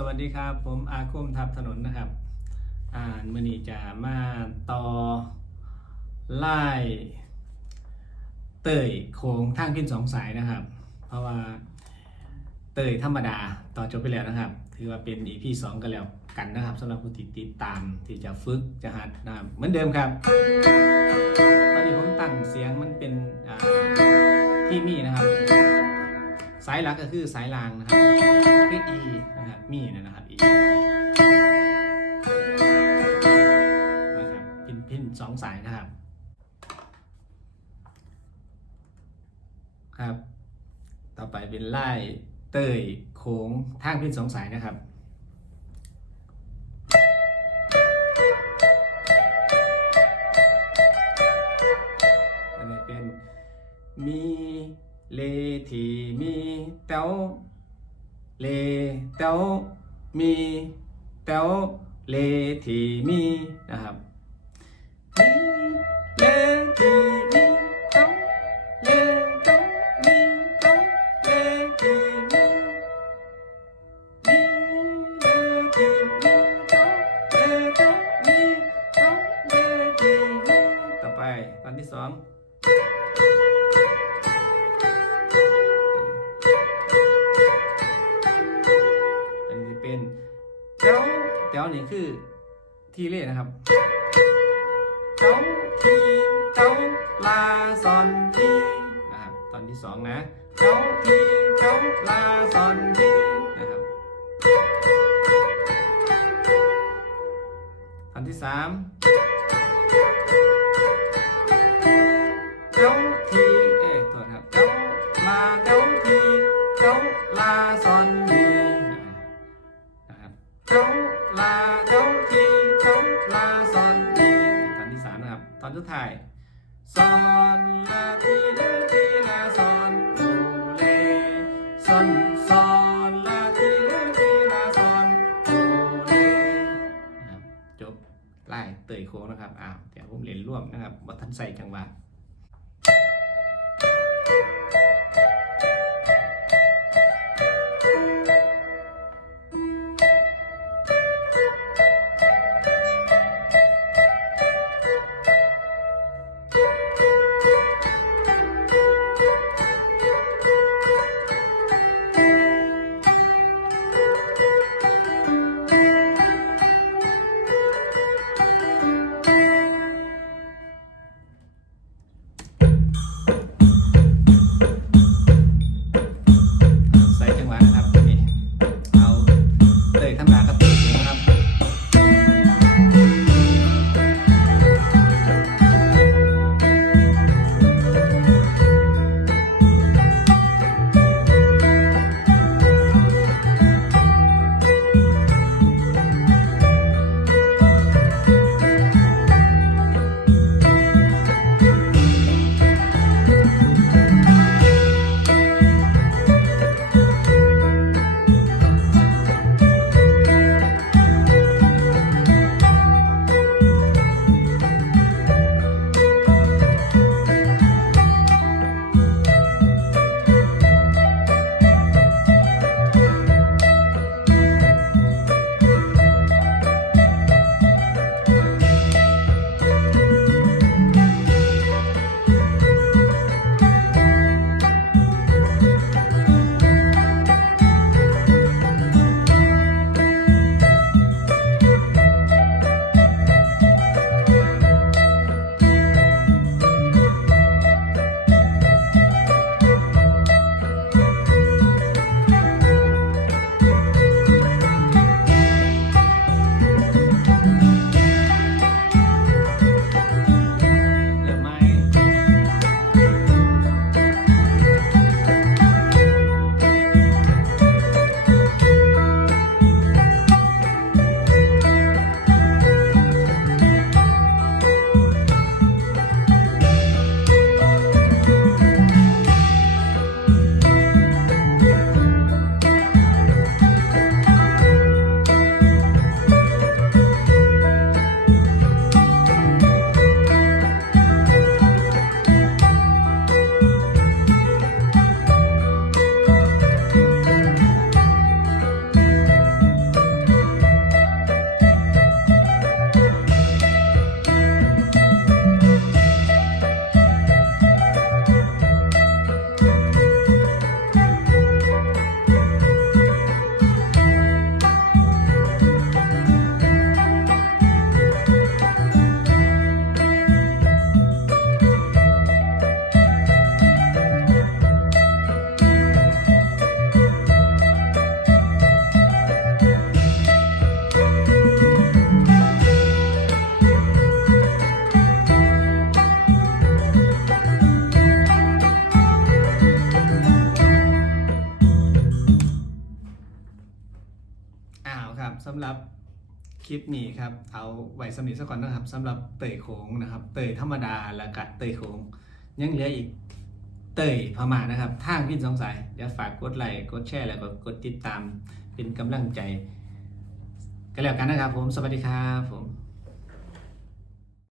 สวัสดีครับ ผมอาคมทับถนนนะครับอ่านมือนี้จะมาต่อไล่เตยโค้งทางขึ้นสองสายนะครับ เพราะว่าเตยธรรมดาต่อจบไปแล้วนะครับ ถือว่าเป็น EP 2 กันแล้วกันนะครับสำหรับผู้ติดติดตามที่จะฝึกจะหัดนะครับเหมือนเดิมครับ ตอนนี้ผมตั้งเสียงมันเป็นที่มีนะครับ สายหลักก็คือสายรางนะครับคือ E มีเนยนะครับ E นะครับพินพินสองสายนะครับครับ ต่อไปเป็นไล่เตยโค้งทางพินสองสายนะครับอันนี้เป็นมีเลทีมีเต้า เลเต้ามีเต้าเลทีมีนะครับมีเลทีมีเต้าเลเต้ามีเต้าเลทีมีมีเลทีมีเต้าเลเต้ามีเต้าเลทีมีต่อไปตอนที่สอง เต้านี่คือทีเล่นะครับเต้าทีเต้าลาซอนทีนะครับตอนที่สองนะเต้าทีเต้าลาซอนทีนะครับตอนที่สามเต้าทีเอ๊ะโทษครับเต้าลาเต้าทีเต้าลาซอน อนสุดท้ายซอนลาทีเลทีลาซอนดูเลซอนซอนลาทีเลทีลาซอนดูเลจบไล่เตยโค้งนะครับอ้าวเดี๋ยวผมเรียนร่วมนะครับบททันใส่จังหวะ คลิปนี้ครับเอาไว้สำนิทซะก่อนนะครับสำหรับเตยโขงนะครับ เตยธรรมดาแล้วก็เตยโขงยังเหลืออีกเตยพม่านะครับทางพินสงสัยเดี๋ยวฝากกดไลค์กดแชร์แล้วก็กดติดตามเป็นกำลังใจ กันแล้วกันนะครับผมสวัสดีครับผม